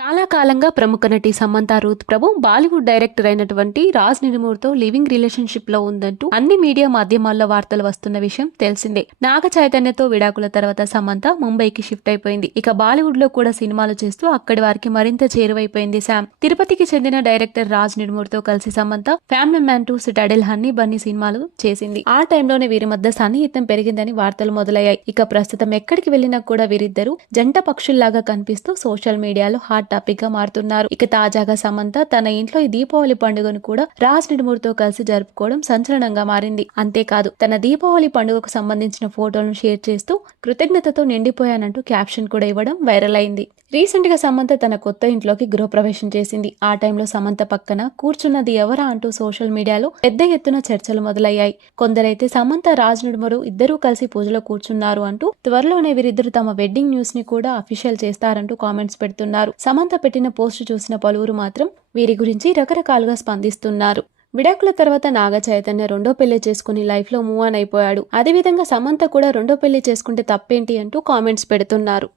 చాలా కాలంగా ప్రముఖ నటి సమంత రూత్ ప్రభు బాలీవుడ్ డైరెక్టర్ అయినటువంటి రాజ్ నిడుమూర్తో లివింగ్ రిలేషన్షిప్లో ఉందంటూ అన్ని మీడియా మాధ్యమాల్లో వార్తలు వస్తున్న విషయం తెలిసిందే. నాగ చైతన్యతో విడాకుల తర్వాత సమంత ముంబైకి షిఫ్ట్ అయిపోయింది. ఇక బాలీవుడ్లో కూడా సినిమాలు చేస్తూ అక్కడి వారికి మరింత చేరువైపోయింది శామ్. తిరుపతికి చెందిన డైరెక్టర్ రాజ్ నిడుమూర్తో కలిసి Samantha Family Man two Citadel Honey Bunny సినిమాలు చేసింది. ఆ టైంలోనే వీరి మధ్య సన్నిహితం పెరిగిందని వార్తలు మొదలయ్యాయి. ఇక ప్రస్తుతం ఎక్కడికి వెళ్ళినా కూడా వీరిద్దరూ జంట పక్షుల్లాగా కనిపిస్తూ సోషల్ మీడియాలో హాట్ టాపిక్గా మారుతున్నారు. ఇక తాజాగా సమంత తన ఇంట్లో ఈ దీపావళి పండుగను కూడా రాజ్ నిడుమూర్తో కలిసి జరుపుకోవడం సంచలనంగా మారింది. అంతేకాదు తన దీపావళి పండుగకు సంబంధించిన ఫోటోలను షేర్ చేస్తూ కృతజ్ఞతతో నిండిపోయానంటూ క్యాప్షన్ కూడా ఇవ్వడం వైరల్ అయింది. రీసెంట్గా సమంత తన కొత్త ఇంట్లోకి గృహప్రవేశం చేసింది. ఆ టైంలో సమంత పక్కన కూర్చున్నది ఎవరా అంటూ సోషల్ మీడియాలో పెద్ద ఎత్తున చర్చలు మొదలయ్యాయి. కొందరైతే సమంత రాజ్ నిడుమరు ఇద్దరూ కలిసి పూజలో కూర్చున్నారు అంటూ త్వరలోనే వీరిద్దరు తమ వెడ్డింగ్ న్యూస్ని కూడా అఫీషియల్ చేస్తారంటూ కామెంట్స్ పెడుతున్నారు. సమంత పెట్టిన పోస్టు చూసిన పలువురు మాత్రం వీరి గురించి రకరకాలుగా స్పందిస్తున్నారు. విడాకుల తర్వాత నాగ చైతన్య రెండో పెళ్ళి చేసుకుని లైఫ్లో మూవ్ ఆన్ అయిపోయాడు. అదేవిధంగా సమంత కూడా రెండో పెళ్ళి చేసుకుంటే తప్పేంటి అంటూ కామెంట్స్ పెడుతున్నారు.